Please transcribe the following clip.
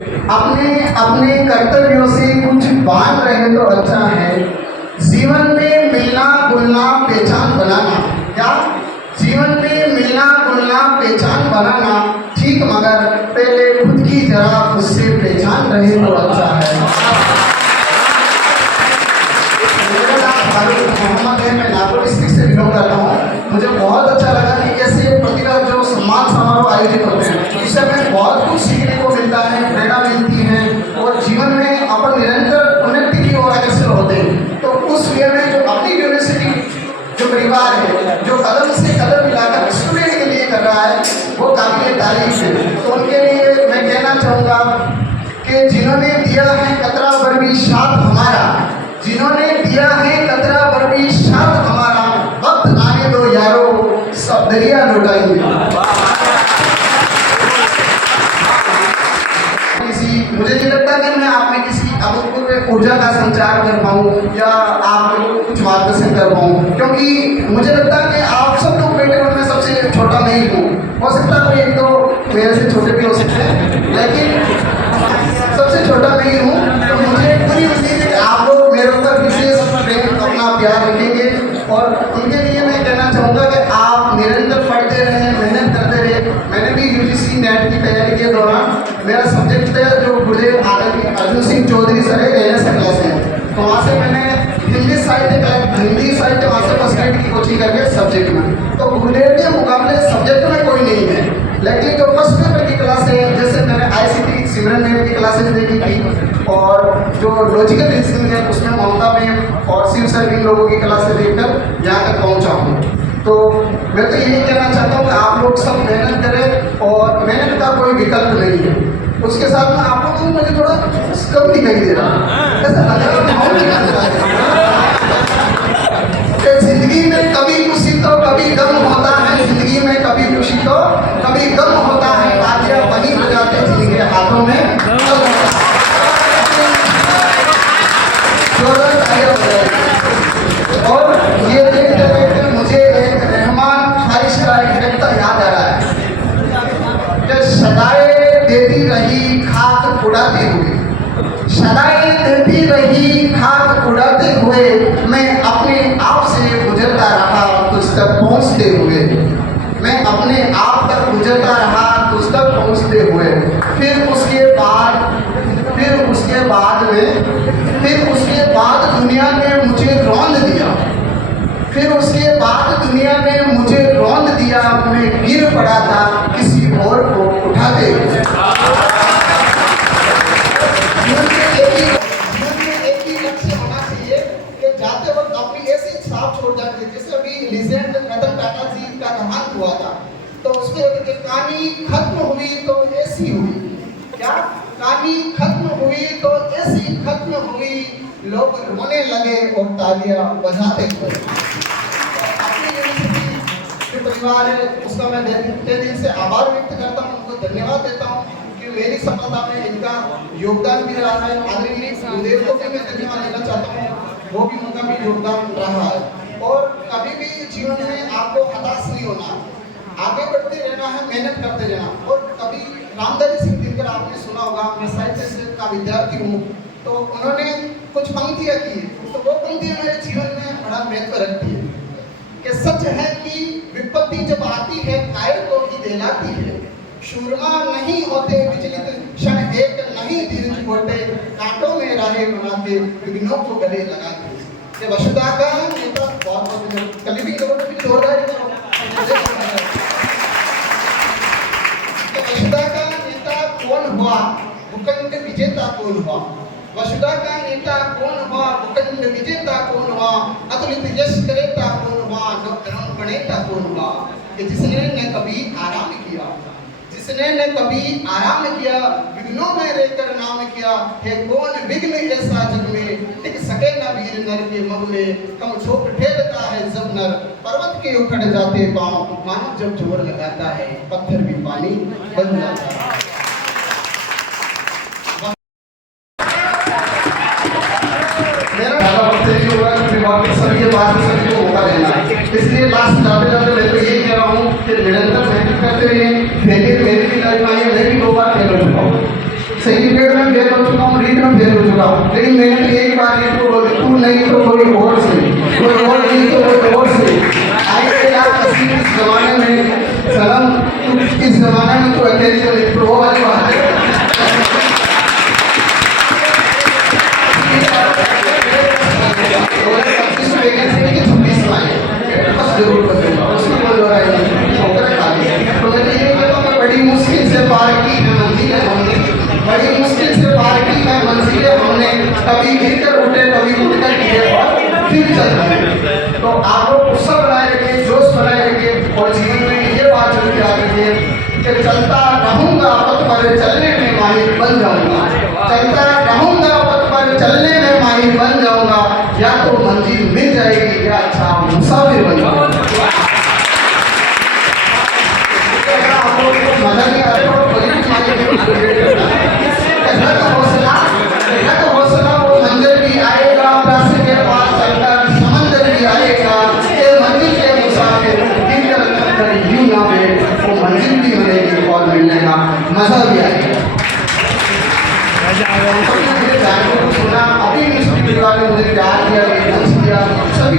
अपने अपने कर्तव्यों से कुछ बांट रहे तो अच्छा है। जीवन में मिलना जुलना पहचान बनाना, क्या जीवन में मिलना जुलना पहचान बनाना ठीक, मगर पहले खुद की जरा खुद से पहचान रहे तो अच्छा है। मेरा नाम फारूक मोहम्मद है, मैं नागौर डिस्ट्रिक्ट से बिलोंग करता हूँ। मुझे बहुत अच्छा लगा कि ऐसे प्रतिभा जो सम्मान समारोह आयोजित होते हैं, इससे हमें बहुत कुछ सीखने को मिलता है, प्रेरणा मिलती है और जीवन में अपन निरंतर उन्नति की ओर अग्रसर होते हैं। तो उस वे में जो अपनी यूनिवर्सिटी जो परिवार है, जो कदम से कदम मिलाकर स्टूडेंट के लिए कर रहा है, वो काबिल तारीफ है। तो उनके लिए मैं कहना चाहूँगा कि जिन्होंने दिया है कतरा भर भी साथ हमारा, जिन्होंने दिया है कतरा भर भी साथ हमारा, वक्त आने दो यारो सब दरिया लुटाएंगे। मुझे नहीं लगता कि मैं आप में किसी अभूतपूर्व ऊर्जा का संचार कर पाऊँ या आप लोगों को कुछ मार्गदर्शन कर पाऊँ, क्योंकि मुझे लगता है कि आप सब लोग बैठे हुए मैं सबसे छोटा नहीं हूँ। हो सकता है एक तो मेरे से छोटे भी हो सकते हैं, लेकिन सबसे छोटा मैं ही हूँ। तो मुझे पूरी उम्मीद है कि आप लोग मेरे ऊपर विशेष प्रेम अपना प्यार रखेंगे और उनके लिए मैं कहना चाहूँगा कि आप निरंतर पढ़ते रहें, मेहनत करते रहे। मैंने भी यूजीसी नेट की तैयारी के दौरान मेरा सब्जेक्ट है जो गुरुदेव आदरणीय अर्जुन सिंह चौधरी सर है, एनएस क्लास है, तो वहाँ से मैंने हिंदी साहित्य वहाँ से फर्स्ट ग्रेड की कोचिंग करके सब्जेक्ट में। तो गुरुदेव के मुकाबले सब्जेक्ट में कोई नहीं है, लेकिन जो फर्स्ट पेपर की क्लास है, जैसे मैंने आईसीटी सिमरन मैम की क्लासेज देखी थी और जो लॉजिकल रीजनिंग है उसमें ममता मैम और शिव सर इन लोगों की क्लासेज देखकर यहाँ तक पहुँचा हूँ। तो मैं तो यही कहना चाहता हूँ कि आप लोग सब मेहनत करें और मेहनत का कोई विकल्प नहीं है। उसके साथ में आप लोगों को मुझे थोड़ा कम दिखाई दे रहा ऐसा जिंदगी में कभी खुशी तो कभी गम होता है, जिंदगी में कभी खुशी तो कभी गम होता है, तालियां बनी बजाते जिनके हाथों में और ये देखते देखते मुझे एक रहमान ख्वाहिश का एक गीत याद आ रहा है कि सदाएं देती रही खाक उड़ाते हुए, सदाएं देती रही खाक उड़ाते हुए, मैं अपने आप से गुजरता रहा तुझ तक पहुँचते हुए, मैं अपने आप तक गुजरता रहा तुझ तक पहुँचते हुए। फिर उसके बाद दुनिया ने मुझे रौंद दिया, फिर उसके बाद दुनिया ने मुझे रौंद दिया, मैं गिर पड़ा था किसी और को उठाते हुए। एक ही लक्ष्य होना चाहिए कि जाते वक्त अपनी ऐसी छाप छोड़ जाते, जैसे अभी लीजेंड रतन टाटा जी का देहांत हुआ था, तो उसमें कहानी खत्म हुई तो ऐसी हुई, क्या कहानी खत्म हुई तो ऐसी खत्म हुई, लोग रोने लगे और तालियां बजाते हुए। अपनी यूनिवर्सिटी जो परिवार है उसका मैं दिल से आभार व्यक्त करता हूँ, उनको धन्यवाद देता हूँ कि मेरी सफलता में इनका योगदान भी रहा है। आदरणीय गुरुदेव को भी मैं धन्यवाद देना चाहता हूँ, वो भी उनका भी योगदान रहा है। और कभी भी जीवन में आपको हताश नहीं होना, आगे बढ़ते रहना है, मेहनत करते रहना। और कभी रामधारी सिंह दिनकर आपने सुना होगा, मैं साहित्य से का विद्यार्थी हूँ, तो उन्होंने कुछ पंक्तियाँ की, तो वो पंक्तियाँ मेरे जीवन में बड़ा महत्व रखती है कि सच है कि विपत्ति जब आती है कायर को ही दिलाती है, शूरमा नहीं होते विचलित क्षण एक नहीं धीरज बोलते, कांटों में राहें बनाते विघ्नों को गले लगाते। ये वसुधा का नेता बहुत कभी भी जोरदार वसुधा का नेता कौन हुआ, भूखंड विजेता कौन हुआ, वसुधा का नेता कौन हुआ, भूखंड विजेता कौन हुआ, अतुलित यश करेता कौन हुआ, धर्म प्रणेता कौन हुआ, कि जिसने न कभी आराम किया, जिसने न कभी आराम किया, विघ्नों में रहकर नाम किया, है कौन विघ्न ऐसा जग में, टिक सके न वीर नर के मग में, कम छोप ठेलता है जब नर, पर्वत के उखड़ जाते पांव, मानव जब जोर लगाता है पत्थर भी पानी बन जाता है। सभी को मौका देना, इसलिए लास्ट जाते जाते मैं तो यही कह रहा हूँ कि निरंतर मेहनत करते रहिए। मेरी भी लाइफ आई है, मैं भी 2 बार फेल हो चुका हूँ, सही होगा, लेकिन मैंने तो एक बार इनको बोली तू नहीं तो कोई और से, कोई और नहीं तो कोई और से। आए यार किसी इस जमाने में सलाम, तू इस जमाने में तो अकेले चले तो वो वाली बात है। जरूर बदलूंगा, उसमें बोल रहा है ठोकर खा ली। तो मैंने ये कहता मैं बड़ी मुश्किल से पार की है मंजिलें हमने, बड़ी मुश्किल से पार की है मंजिलें हमने, कभी गिरकर उठे कभी उठकर गिरे और फिर चल रहे। तो आप लोग उत्साह बनाए रखिए, जोश बनाए रखिए और जीवन में ये बात जरूर याद रखिए कि चलता रहूंगा पथ पर चलने में माहिर बन जाऊंगा, चलता रहूंगा पथ पर चलने में माहिर बन जाऊंगा, या तो मंजिल मिल जाएगी या अच्छा मुसाफिर बन जाऊंगा। मजा नहीं आ रहा हौसला वो मंदिर भी आएगा, रास्ते के पास चलकर समंदर भी आएगा, ये मंजिल के मुसाफिर यूं ना बैठ, वो मंजिल भी मिलेगी और मिलने का मजा भी आएगा। सुना अभी मुझे प्यार किया, सभी